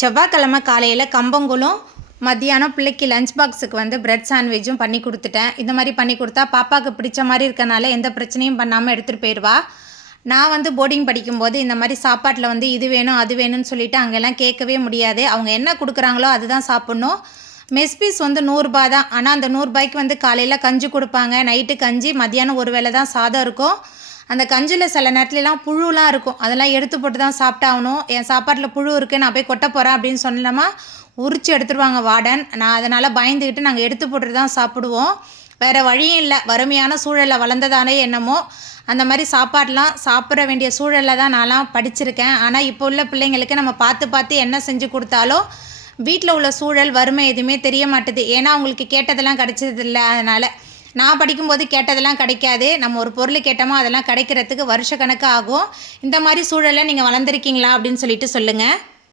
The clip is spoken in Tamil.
செவ்வாய்க்கிழமை காலையில் கம்பங்கூழும் மத்தியானம் பிள்ளைக்கு லஞ்ச் பாக்ஸுக்கு வந்து பிரெட் சாண்ட்விச்சும் பண்ணி கொடுத்துட்டேன். இந்த மாதிரி பண்ணி கொடுத்தா பாப்பாவுக்கு பிடிச்ச மாதிரி இருக்கனால எந்த பிரச்சனையும் பண்ணாமல் எடுத்துகிட்டு போயிடுவா. நான் வந்து போர்டிங் படிக்கும்போது இந்த மாதிரி சாப்பாட்டில் வந்து இது வேணும் அது வேணும்னு சொல்லிவிட்டு அங்கெல்லாம் கேட்கவே முடியாது. அவங்க என்ன கொடுக்குறாங்களோ அதுதான் சாப்பிட்ணும். மெஸ் பீஸ் வந்து 100 தான். ஆனால் அந்த 100 வந்து காலையில் கஞ்சி கொடுப்பாங்க, நைட்டு கஞ்சி, மத்தியானம் ஒரு வேளை தான் சாதம் இருக்கும். அந்த கஞ்சியில் சில நேரத்துலலாம் புழுலாம் இருக்கும், அதெல்லாம் எடுத்து போட்டு தான் சாப்பிட்டாகணும். என் சாப்பாட்டில் புழு இருக்குது, நான் போய் கொட்ட போகிறேன் அப்படின்னு சொன்னோமா உரிச்சு எடுத்துருவாங்க வார்டன். நான் அதனால் பயந்துக்கிட்டு நாங்கள் எடுத்து போட்டு தான் சாப்பிடுவோம். வேறு வழியும் இல்லை, வறுமையான சூழலில் வளர்ந்ததானே என்னமோ அந்த மாதிரி சாப்பாடெலாம் சாப்பிட வேண்டிய சூழலில் தான் நான்லாம் படிச்சிருக்கேன். ஆனால் இப்போ உள்ள பிள்ளைங்களுக்கு நம்ம பார்த்து பார்த்து என்ன செஞ்சு கொடுத்தாலும் வீட்டில் உள்ள சூழல் வறுமை எதுவுமே தெரிய மாட்டுது. ஏன்னா அவங்களுக்கு கேட்டதெல்லாம் கிடைச்சதில்லை. அதனால் நான் படிக்கும்போது கேட்டதெல்லாம் கிடைக்காது. நம்ம ஒரு பொருள் கேட்டோமோ அதெல்லாம் கிடைக்கிறதுக்கு வருஷ கணக்கு ஆகும். இந்த மாதிரி சூழலில் நீங்கள் வளர்ந்துருக்கீங்களா அப்படின்னு சொல்லிட்டு சொல்லுங்கள்.